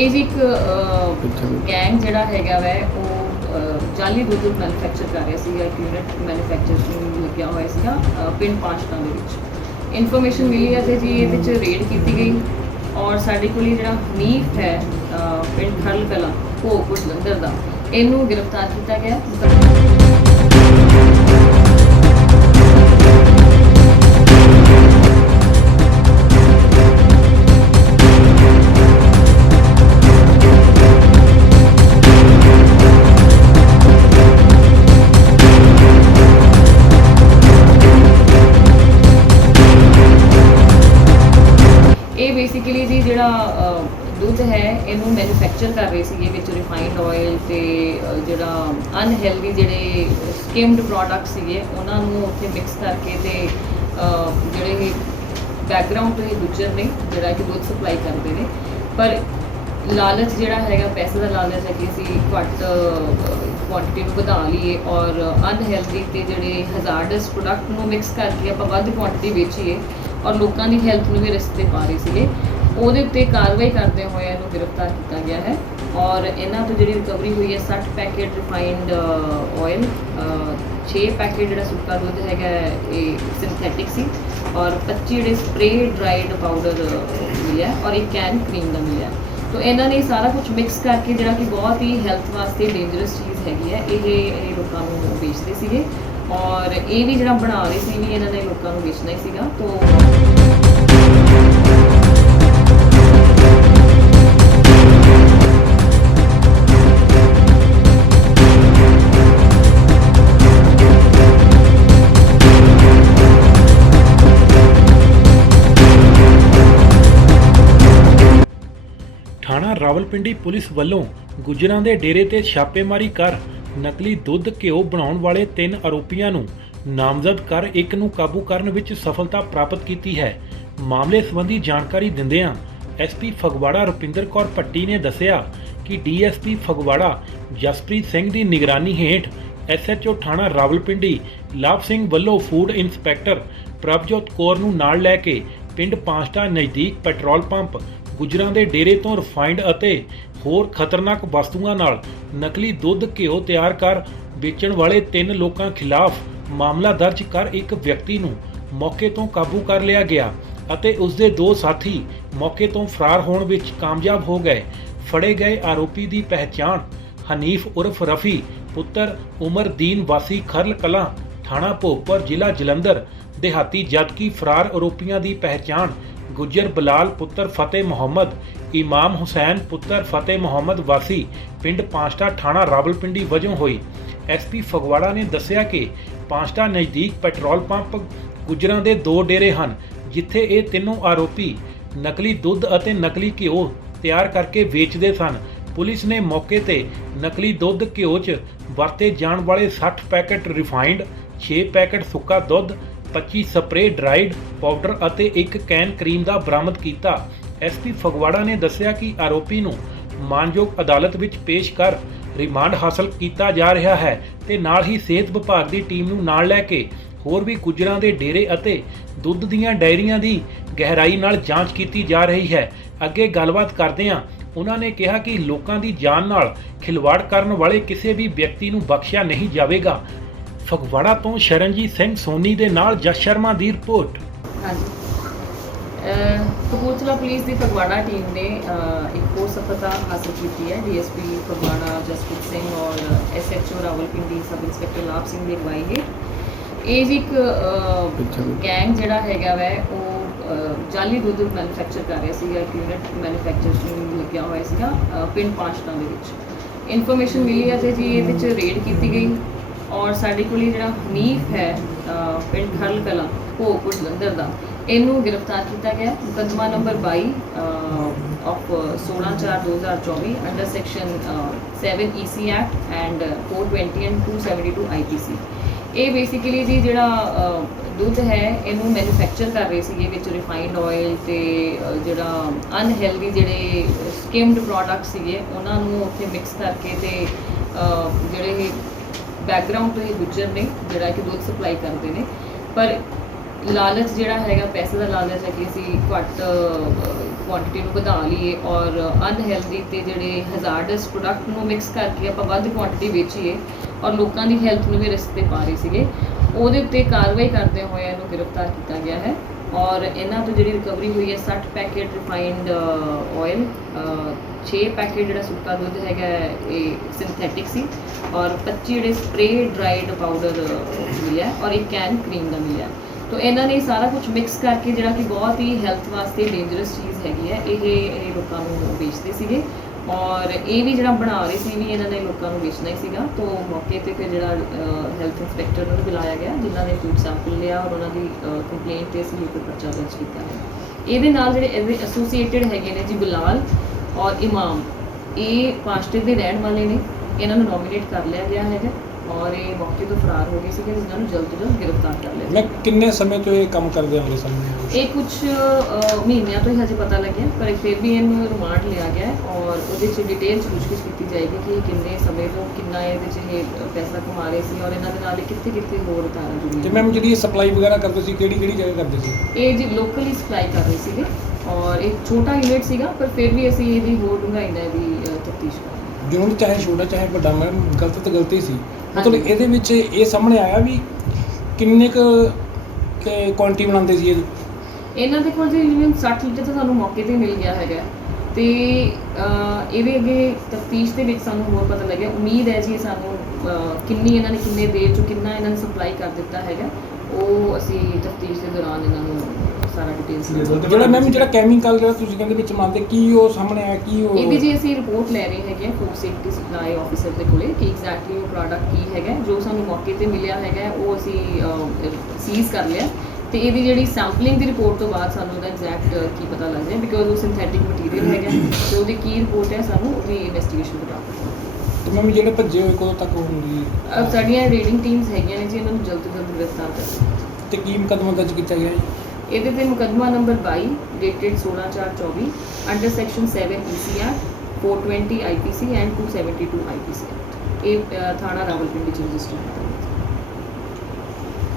ਇਹ ਜੀ। ਇੱਕ ਗੈਂਗ ਜਿਹੜਾ ਹੈਗਾ ਵੈ ਉਹ ਜਾਲੀ ਦੁੱਧ ਮੈਨੂਫੈਕਚਰ ਕਰ ਰਿਹਾ ਸੀਗਾ ਇੱਕ ਯੂਨਿਟ ਮੈਨੂਫੈਕਚਰਿੰਗ ਲੱਗਿਆ ਹੋਇਆ ਸੀਗਾ ਪਿੰਡ ਪਾਸ਼ਟਾ ਦੇ ਵਿੱਚ। ਇਨਫੋਰਮੇਸ਼ਨ ਮਿਲੀ ਹੈ ਤੇ ਜੀ ਇਹਦੇ ਵਿੱਚ ਰੇਡ ਕੀਤੀ ਗਈ। ਔਰ ਸਾਡੇ ਕੋਲ ਜਿਹੜਾ ਹਨੀਫ ਹੈ ਪਿੰਡ ਖਰਲ ਕਲਾਂ ਭੋਗਪੁਰ ਜਲੰਧਰ ਦਾ ਇਹਨੂੰ ਗ੍ਰਿਫਤਾਰ ਕੀਤਾ ਗਿਆ। ਰਿਫਾਈਨਡ ਆਇਲ ਤੇ ਅਹ, ਜਿਹੜਾ ਅਨਹੈਲਦੀ ਜਿਹੜੇ ਸਕਿਮਡ ਪ੍ਰੋਡਕਟ ਸੀਗੇ ਉਹਨਾਂ ਨੂੰ ਉੱਥੇ ਮਿਕਸ ਕਰਕੇ ਤੇ ਜਿਹੜੇ ਇਹ ਬੈਕਗ੍ਰਾਉਂਡ ਤੋਂ ਇਹ ਗੁੱਜਰ ਨੇ ਜਿਹੜਾ ਕਿ ਦੁੱਧ ਸਪਲਾਈ ਕਰਦੇ ਨੇ। ਪਰ ਲਾਲਚ ਜਿਹੜਾ ਹੈਗਾ ਪੈਸੇ ਦਾ ਲਾਲਚ ਹੈ ਕਿ ਅਸੀਂ ਘੱਟ ਕੁਆਂਟੀਟੀ ਨੂੰ ਵਧਾ ਲਈਏ ਔਰ ਅਨਹੈਲਦੀ ਤੇ ਜਿਹੜੇ ਹਜ਼ਾਰਡਸ ਪ੍ਰੋਡਕਟ ਨੂੰ ਮਿਕਸ ਕਰਕੇ ਆਪਾਂ ਵੱਧ ਕੁਆਂਟੀਟੀ ਵੇਚੀਏ ਔਰ ਲੋਕਾਂ ਦੀ ਹੈਲਥ ਨੂੰ ਵੀ ਰਿਸਕ ਤੇ ਪਾ ਰਹੇ ਸੀਗੇ। ਉਹਦੇ ਉੱਤੇ ਕਾਰਵਾਈ ਕਰਦੇ ਹੋਏ ਇਹਨੂੰ ਗ੍ਰਿਫਤਾਰ ਕੀਤਾ ਗਿਆ ਹੈ ਔਰ ਇਹਨਾਂ ਤੋਂ ਜਿਹੜੀ ਰਿਕਵਰੀ ਹੋਈ ਹੈ 60 ਪੈਕੇਟ ਰਿਫਾਈਨਡ ਆਇਲ 6 ਪੈਕੇਟ ਜਿਹੜਾ ਸੁੱਕਾ ਦੁੱਧ ਹੈਗਾ ਇਹ ਸਿੰਥੈਟਿਕ ਸੀ ਔਰ 25 ਜਿਹੜੇ ਸਪਰੇ ਡਰਾਈਡ ਪਾਊਡਰ ਮਿਲਿਆ ਔਰ ਇੱਕ ਕੈਨ ਕਰੀਮ ਦਾ ਮਿਲਿਆ ਤੋ ਇਹਨਾਂ ਨੇ ਸਾਰਾ ਕੁਝ ਮਿਕਸ ਕਰਕੇ ਜਿਹੜਾ ਕਿ ਬਹੁਤ ਹੀ ਹੈਲਥ ਵਾਸਤੇ ਡੇਂਜਰਸ ਚੀਜ਼ ਹੈਗੀ ਹੈ, ਇਹ ਇਹ ਲੋਕਾਂ ਨੂੰ ਵੇਚਦੇ ਸੀਗੇ ਔਰ ਇਹ ਵੀ ਜਿਹੜਾ ਬਣਾ ਰਹੇ ਸੀ ਵੀ ਇਹਨਾਂ ਨੇ ਲੋਕਾਂ ਨੂੰ ਵੇਚਣਾ ਹੀ ਸੀਗਾ, ਤੋ ਰਾਵਲਪਿੰਡੀ ਪੁਲਿਸ ਵੱਲੋਂ ਗੁਜਰਾਂ ਦੇ ਡੇਰੇ ਤੇ ਛਾਪੇਮਾਰੀ ਕਰ ਨਕਲੀ ਦੁੱਧ ਘਿਓ ਬਣਾਉਣ ਵਾਲੇ ਤਿੰਨ ਆਰੋਪੀਆਂ ਨੂੰ ਨਾਮਜ਼ਦ ਕਰ ਇੱਕ ਨੂੰ ਕਾਬੂ ਕਰਨ ਵਿੱਚ ਸਫਲਤਾ ਪ੍ਰਾਪਤ ਕੀਤੀ ਹੈ। ਮਾਮਲੇ ਸੰਬੰਧੀ ਜਾਣਕਾਰੀ ਦਿੰਦਿਆਂ ਐਸਪੀ ਫਗਵਾੜਾ ਰੁਪਿੰਦਰ ਕੌਰ ਪੱਟੀ ਨੇ ਦੱਸਿਆ ਕਿ ਡੀਐਸਪੀ ਫਗਵਾੜਾ ਜਸਪ੍ਰੀਤ ਸਿੰਘ ਦੀ ਨਿਗਰਾਨੀ ਹੇਠ ਐਸਐਚਓ ਥਾਣਾ ਰਾਵਲਪਿੰਡੀ ਲਾਭ ਸਿੰਘ ਵੱਲੋਂ ਫੂਡ ਇੰਸਪੈਕਟਰ ਪ੍ਰਭਜੋਤ ਕੌਰ ਨੂੰ ਨਾਲ ਲੈ ਕੇ ਪਿੰਡ ਪਾਂਸਟਾ ਨਜ਼ਦੀਕ ਪੈਟਰੋਲ ਪੰਪ ਗੁਜਰਾਂ ਦੇ ਡੇਰੇ ਤੋਂ ਰਿਫਾਈਨਡ ਅਤੇ ਹੋਰ ਖਤਰਨਾਕ ਵਸਤੂਆਂ ਨਾਲ ਨਕਲੀ ਦੁੱਧ ਘਿਓ ਤਿਆਰ ਕਰ ਵੇਚਣ ਵਾਲੇ ਤਿੰਨ ਲੋਕਾਂ ਖਿਲਾਫ ਮਾਮਲਾ ਦਰਜ ਕਰ ਇੱਕ ਵਿਅਕਤੀ ਨੂੰ ਮੌਕੇ ਤੋਂ ਕਾਬੂ ਕਰ ਲਿਆ ਗਿਆ ਅਤੇ ਉਸ ਦੇ ਦੋ ਸਾਥੀ ਮੌਕੇ ਤੋਂ ਫਰਾਰ ਹੋਣ ਵਿੱਚ ਕਾਮਯਾਬ ਹੋ ਗਏ। ਫੜੇ ਗਏ ਆਰੋਪੀ ਦੀ ਪਹਿਚਾਣ ਹਨੀਫ ਉਰਫ ਰਫੀ, ਪੁੱਤਰ ਉਮਰਦੀਨ ਵਾਸੀ ਖਰਲ ਕਲਾਂ, ਥਾਣਾ ਭੋਪਰ ਜ਼ਿਲ੍ਹਾ ਜਲੰਧਰ ਦਿਹਾਤੀ ਜਦਕਿ ਫਰਾਰ ਆਰੋਪੀਆਂ ਦੀ ਪਹਿਚਾਣ ਗੁੱਜਰ ਬਲਾਲ ਪੁੱਤਰ ਫਤਿਹ ਮੁਹੰਮਦ, ਇਮਾਮ ਹੁਸੈਨ ਪੁੱਤਰ ਫਤਿਹ ਮੁਹੰਮਦ ਵਾਸੀ ਪਿੰਡ ਪਾਂਸਟਾ ਥਾਣਾ ਰਾਵਲਪਿੰਡੀ ਵਜੋਂ ਹੋਈ। ਐਸਪੀ ਫਗਵਾੜਾ ਨੇ ਦੱਸਿਆ ਕਿ ਪਾਂਸਟਾ ਨਜ਼ਦੀਕ ਪੈਟਰੋਲ ਪੰਪ ਗੁੱਜਰਾਂ ਦੇ ਦੋ ਡੇਰੇ ਹਨ, ਜਿੱਥੇ ਇਹ ਤਿੰਨੋਂ ਆਰੋਪੀ ਨਕਲੀ ਦੁੱਧ ਅਤੇ ਨਕਲੀ ਘਿਓ ਤਿਆਰ ਕਰਕੇ ਵੇਚਦੇ ਸਨ। ਪੁਲਿਸ ਨੇ ਮੌਕੇ ਤੇ ਨਕਲੀ ਦੁੱਧ ਘਿਓ 'ਚ ਵਰਤੇ ਜਾਣ ਵਾਲੇ 60 ਪੈਕੇਟ ਰਿਫਾਈਂਡ 6 ਪੈਕੇਟ ਸੁੱਕਾ ਦੁੱਧ 25 ਸਪਰੇ ਡਰਾਈਡ ਪਾਊਡਰ ਅਤੇ ਇੱਕ ਕੈਨ ਕਰੀਮ ਦਾ ਬਰਾਮਦ ਕੀਤਾ। ਐਸਪੀ ਫਗਵਾੜਾ ਨੇ ਦੱਸਿਆ ਕਿ ਆਰੋਪੀ ਨੂੰ ਮਾਨਯੋਗ ਅਦਾਲਤ ਵਿੱਚ ਪੇਸ਼ ਕਰ ਰਿਮਾਂਡ ਹਾਸਲ ਕੀਤਾ ਜਾ ਰਿਹਾ ਹੈ ਤੇ ਨਾਲ ਹੀ ਸਿਹਤ ਵਿਭਾਗ ਦੀ ਟੀਮ ਨੂੰ ਨਾਲ ਲੈ ਕੇ ਹੋਰ ਵੀ ਗੁਜਰਾਂ ਦੇ ਡੇਰੇ ਅਤੇ ਦੁੱਧ ਦੀਆਂ ਡਾਇਰੀਆਂ ਦੀ ਗਹਿਰਾਈ ਨਾਲ ਜਾਂਚ ਕੀਤੀ ਜਾ ਰਹੀ ਹੈ। ਅੱਗੇ ਗੱਲਬਾਤ ਕਰਦਿਆਂ ਉਹਨਾਂ ਨੇ ਕਿਹਾ ਕਿ ਲੋਕਾਂ ਦੀ ਜਾਨ ਨਾਲ ਖਿਲਵਾੜ ਕਰਨ ਵਾਲੇ ਕਿਸੇ ਵੀ ਵਿਅਕਤੀ ਨੂੰ ਬਖਸ਼ਿਆ ਨਹੀਂ ਜਾਵੇਗਾ। ਫਗਵਾੜਾ ਤੋਂ ਸ਼ਰਨਜੀਤ ਸਿੰਘ ਸੋਨੀ ਦੇ ਨਾਲ ਜਸ ਸ਼ਰਮਾ ਦੀ ਰਿਪੋਰਟ। ਹਾਂਜੀ। ਅਹ ਕਪੂਰਥਲਾ ਪੁਲਿਸ ਦੀ ਫਗਵਾੜਾ ਟੀਮ ਨੇ ਅਹ, ਇੱਕ ਹੋਰ ਸਫਲਤਾ ਹਾਸਲ ਕੀਤੀ ਹੈ। ਡੀਐਸਪੀ ਫਗਵਾੜਾ ਜਸਪ੍ਰੀਤ ਸਿੰਘ ਔਰ ਐਸਐਚਓ ਰਾਵਲਪਿੰਡੀ ਸਬ ਇੰਸਪੈਕਟਰ ਲਾਭ ਸਿੰਘ ਦੀ ਅਗਵਾਈ ਹੇਠ ਇਹ ਜੀ ਇੱਕ ਗੈਂਗ ਜਿਹੜਾ ਹੈਗਾ ਵੈ ਉਹ ਅਹ, ਜਾਲੀ ਦੁੱਧ ਮੈਨੂਫੈਕਚਰ ਕਰ ਰਿਹਾ ਸੀਗਾ ਇੱਕ ਯੂਨਿਟ ਮੈਨੂਫੈਕਚਰਿੰਗ ਲੱਗਿਆ ਹੋਇਆ ਸੀਗਾ ਅਹ, ਪਿੰਡ ਪਾਸ਼ਟਾ ਦੇ ਵਿੱਚ। ਇਨਫੋਰਮੇਸ਼ਨ ਮਿਲੀ ਹੈ ਤੇ ਜੀ ਇਹਦੇ ਵਿੱਚ ਰੇਡ ਕੀਤੀ ਗਈ। ਔਰ ਸਾਡੇ ਕੋਲ ਜਿਹੜਾ ਹਨੀਫ ਹੈ ਪਿੰਡ ਖਰਲ ਕਲਾਂ ਭੋਗਪੁਰ ਜਲੰਧਰ ਦਾ, ਇਹਨੂੰ ਗ੍ਰਿਫਤਾਰ ਕੀਤਾ ਗਿਆ ਮੁਕੱਦਮਾ number 22 of 16/4/2024 under section 7 EC act and 420 and 272 IPC ਇਹ ਬੇਸਿਕਲੀ ਜੀ ਜਿਹੜਾ ਦੁੱਧ ਹੈ, ਇਹਨੂੰ ਮੈਨੂਫੈਕਚਰ ਕਰ ਰਹੇ ਸੀਗੇ ਵਿੱਚ ਰਿਫਾਈਨਡ ਆਇਲ ਤੇ ਜਿਹੜਾ ਅਨਹੈਲਦੀ ਜਿਹੜੇ ਸਕਿਮਡ ਪ੍ਰੋਡਕਟ ਸੀਗੇ, ਉਹਨਾਂ ਨੂੰ ਉੱਥੇ ਮਿਕਸ ਕਰਕੇ ਤੇ ਜਿਹੜੇ ਬੈਕਗ੍ਰਾਉਂਡ ਤੋਂ ਇਹ ਗੁੱਜਰ ਨੇ, ਜਿਹੜਾ ਕਿ ਦੁੱਧ ਸਪਲਾਈ ਕਰਦੇ ਨੇ। ਪਰ ਲਾਲਚ ਜਿਹੜਾ ਹੈਗਾ, ਪੈਸੇ ਦਾ ਲਾਲਚ ਹੈ ਕਿ ਅਸੀਂ ਘੱਟ ਕੁਆਂਟੀਟੀ ਨੂੰ ਵਧਾ ਲਈਏ ਔਰ ਅਨਹੈਲਦੀ ਤੇ ਜਿਹੜੇ ਹਜ਼ਾਰਡਸ ਪ੍ਰੋਡਕਟ ਨੂੰ ਮਿਕਸ ਕਰਕੇ ਆਪਾਂ ਵੱਧ ਕੁਆਂਟੀਟੀ ਵੇਚੀਏ ਔਰ ਲੋਕਾਂ ਦੀ ਹੈਲਥ ਨੂੰ ਵੀ ਰਿਸਕ ਤੇ ਪਾ ਰਹੇ ਸੀਗੇ। ਉਹਦੇ ਉੱਤੇ ਕਾਰਵਾਈ ਕਰਦੇ ਹੋਏ ਇਹਨੂੰ ਗ੍ਰਿਫਤਾਰ ਕੀਤਾ ਗਿਆ ਹੈ। ਔਰ ਇਹਨਾਂ ਤੋਂ ਜਿਹੜੀ ਰਿਕਵਰੀ ਹੋਈ ਹੈ 60 ਪੈਕੇਟ ਰਿਫਾਈਨਡ ਆਇਲ 6 ਪੈਕੇਟ ਜਿਹੜਾ ਸੁੱਕਾ ਦੁੱਧ ਹੈਗਾ, ਇਹ ਸਿੰਥੈਟਿਕ ਸੀ ਔਰ 25 ਜਿਹੜੇ ਸਪਰੇ ਡਰਾਈਡ ਪਾਊਡਰ ਮਿਲਿਆ ਔਰ ਇੱਕ ਕੈਨ ਕਰੀਮ ਦਾ ਮਿਲਿਆ। ਤੋ ਇਹਨਾਂ ਨੇ ਸਾਰਾ ਕੁਝ ਮਿਕਸ ਕਰਕੇ ਜਿਹੜਾ ਕਿ ਬਹੁਤ ਹੀ ਹੈਲਥ ਵਾਸਤੇ ਡੇਂਜਰਸ ਚੀਜ਼ ਹੈਗੀ ਹੈ, ਇਹ ਇਹ ਲੋਕਾਂ ਨੂੰ ਵੇਚਦੇ ਸੀਗੇ। ਔਰ ਇਹ ਵੀ ਜਿਹੜਾ ਬਣਾ ਰਹੇ ਸੀ ਵੀ ਇਹਨਾਂ ਨੇ ਲੋਕਾਂ ਨੂੰ ਵੇਚਣਾ ਹੀ ਸੀਗਾ, ਤੋ ਮੌਕੇ ਤੇ ਫਿਰ ਜਿਹੜਾ ਹੈਲਥ ਇੰਸਪੈਕਟਰ ਨੂੰ ਬੁਲਾਇਆ ਗਿਆ, ਜਿਨ੍ਹਾਂ ਨੇ ਫੂਡ ਸੈਂਪਲ ਲਿਆ ਔਰ ਉਹਨਾਂ ਦੀ ਕੰਪਲੇਂਟ ਤੇ ਅਸੀਂ ਉੱਪਰ ਪਰਚਾ ਦਰਜ ਕੀਤਾ ਹੈ। ਇਹਦੇ ਨਾਲ ਜਿਹੜੇ ਇਹਦੇ ਐਸੋਸੀਏਟਿਡ ਹੈਗੇ ਨੇ ਜੀ ਬਿਲਾਲ ਔਰ ਇਮਾਮ, ਇਹ ਪਾਸਟੇ ਦੇ ਰਹਿਣ ਵਾਲੇ ਨੇ, ਇਹਨਾਂ ਨੂੰ ਨੋਮੀਨੇਟ ਕਰ ਲਿਆ ਗਿਆ ਹੈਗਾ। ਔਰ ਇਹ ਮੌਕੇ ਤੋਂ ਫਰਾਰ ਹੋ ਗਏ ਸੀਗੇ ਜਿਨ੍ਹਾਂ ਨੂੰ ਜਲਦ ਤੋਂ ਜਲਦ ਗ੍ਰਿਫਤਾਰ ਕਰ ਲਿਆ ਮੈਂ ਕਿੰਨੇ ਸਮੇਂ ਤੋਂ ਇਹ ਕੰਮ ਕਰਦੇ ਆਉਂਦੇ ਸਾਹਮਣੇ ਇਹ ਕੁਝ ਮਹੀਨਿਆਂ ਤੋਂ ਹੀ ਹਜੇ ਪਤਾ ਲੱਗਿਆ ਪਰ ਫਿਰ ਵੀ ਇਹਨੂੰ ਰਿਮਾਂਡ ਲਿਆ ਗਿਆ ਔਰ ਉਹਦੇ 'ਚ ਡਿਟੇਲ 'ਚ ਪੁੱਛਗਿੱਛ ਕੀਤੀ ਜਾਏਗੀ ਕਿ ਇਹ ਕਿੰਨੇ ਸਮੇਂ ਤੋਂ ਕਿੰਨਾ ਇਹਦੇ 'ਚ ਇਹ ਪੈਸਾ ਕਮਾ ਰਹੇ ਸੀ ਔਰ ਇਹਨਾਂ ਦੇ ਨਾਲ ਇਹ ਕਿੱਥੇ ਕਿੱਥੇ ਹੋਰ ਤਾਰਾਂ ਤੇ ਜੁੜੀਆਂ ਮੈਮ ਜਿਹੜੀ ਸਪਲਾਈ ਵਗੈਰਾ ਕਰਦੇ ਸੀ ਕਿਹੜੀ ਕਿਹੜੀ ਜਗ੍ਹਾ ਕਰਦੇ ਸੀ? ਇਹ ਜੀ ਲੋਕਲੀ ਸਪਲਾਈ ਕਰ ਰਹੇ ਸੀਗੇ ਔਰ ਇੱਕ ਛੋਟਾ ਯੂਨਿਟ ਸੀਗਾ ਪਰ ਫਿਰ ਵੀ ਅਸੀਂ ਇਹਦੀ ਹੋਰ ਡੂੰਘਾਈ ਨਾਲ ਇਹਦੀ ਤਫਤੀਸ਼ ਕਰਾਂਗੇ ਜਿਹਨੂੰ ਚਾਹੇ ਛੋਟਾ ਚਾਹੇ ਵੱਡਾ ਮੈਮ ਗਲਤ ਤਾਂ ਗਲਤੀ ਸੀ। ਮਤਲਬ। ਇਹਦੇ ਵਿੱਚ ਇਹ ਸਾਹਮਣੇ ਆਇਆ ਵੀ ਕਿੰਨੇ ਕੁ ਕੁਆਂਟੀ ਬਣਾਉਂਦੇ ਸੀ ਇਹਦੀ ਇਹਨਾਂ ਦੇ ਕੋਲ ਜੀ ਜਿਵੇਂ 60 ਲੀਟਰ ਤਾਂ ਸਾਨੂੰ ਮੌਕੇ ਤੇ ਮਿਲ ਗਿਆ ਹੈਗਾ। ਤੇ ਅਹ, ਇਹਦੇ ਅੱਗੇ ਤਫਤੀਸ਼ ਦੇ ਵਿੱਚ ਸਾਨੂੰ ਹੋਰ ਪਤਾ ਲੱਗਿਆ। ਉਮੀਦ ਹੈ ਜੀ ਸਾਨੂੰ ਅਹ, ਕਿੰਨੀ ਇਹਨਾਂ ਨੇ ਕਿੰਨੇ ਦੇਰ ਚ ਕਿੰਨਾ ਇਹਨਾਂ ਨੇ ਸਪਲਾਈ ਕਰ ਦਿੱਤਾ ਹੈਗਾ। ਉਹ ਅਸੀਂ ਤਫਤੀਸ਼ ਦੇ ਦੌਰਾਨ ਇਹਨਾਂ ਨੂੰ ਸਾਰਾ ਡਿਟੇਲਸ ਜਿਹੜਾ ਮੈਮ ਜਿਹੜਾ ਕੈਮੀਕਲ ਜਿਹੜਾ ਤੁਸੀਂ ਕਹਿੰਦੇ ਵਿੱਚ ਮੰਨਦੇ ਕੀ ਉਹ ਸਾਹਮਣੇ ਆਇਆ ਕੀ ਉਹ ਇਹਦੀ ਜੀ ਅਸੀਂ ਰਿਪੋਰਟ ਲੈ ਰਹੇ ਹੈਗੇ ਫੂਡ ਸੇਫਟੀ ਸਪਲਾਈ ਆਫੀਸਰ ਦੇ ਕੋਲੇ ਕਿ ਐਗਜ਼ੈਕਟਲੀ ਉਹ ਪ੍ਰੋਡਕਟ ਕੀ ਹੈਗਾ ਜੋ ਸਾਨੂੰ ਮੌਕੇ ਤੇ ਮਿਲਿਆ ਹੈਗਾ ਉਹ ਅਸੀਂ ਸੀਜ਼ ਕਰ ਲਿਆ। ਤੇ ਇਹਦੀ ਜਿਹੜੀ ਸੈਂਪਲਿੰਗ ਦੀ ਰਿਪੋਰਟ ਤੋਂ ਬਾਅਦ ਸਾਨੂੰ ਉਹਦਾ ਐਗਜ਼ੈਕਟ ਕੀ ਪਤਾ ਲੱਗ ਜਾਏ ਬਿਕੋਜ਼ ਉਹ ਸਿੰਥੈਟਿਕ ਮਟੀਰੀਅਲ ਹੈਗਾ ਤੇ ਉਹਦੀ ਕੀ ਰਿਪੋਰਟ ਹੈ ਸਾਨੂੰ ਉਹਦੀ ਇਨਵੈਸਟੀਗੇਸ਼ਨ ਬਤਾਓ ਤੇ ਮੈਮ ਜਿਹੜੇ ਭੱਜੇ ਹੋਏ ਕਦੋਂ ਤੱਕ ਅਹ ਸਾਡੀਆਂ ਰੀਡਿੰਗ ਟੀਮਸ ਹੈਗੀਆਂ ਨੇ ਜੀ ਇਹਨਾਂ ਨੂੰ ਜਲਦ ਤੋਂ ਜਲਦ ਗ੍ਰਿਫਤਾਰ ਕਰੋ ਤੇ ਕੀ ਮੁਕੱਦਮਾ ਦਰਜ ਕੀਤਾ ਗਿਆ ਜੀ? ਇਹਦੇ ਤੇ ਮੁਕੱਦਮਾ number 22 dated 16424 under section 7 ECR 420 IPC and 272 IPC ਇਹ ਅਹ, ਥਾਣਾ ਰਾਵਲਪਿੰਡੀ ਚ ਰਜਿਸਟਰ ਹੈ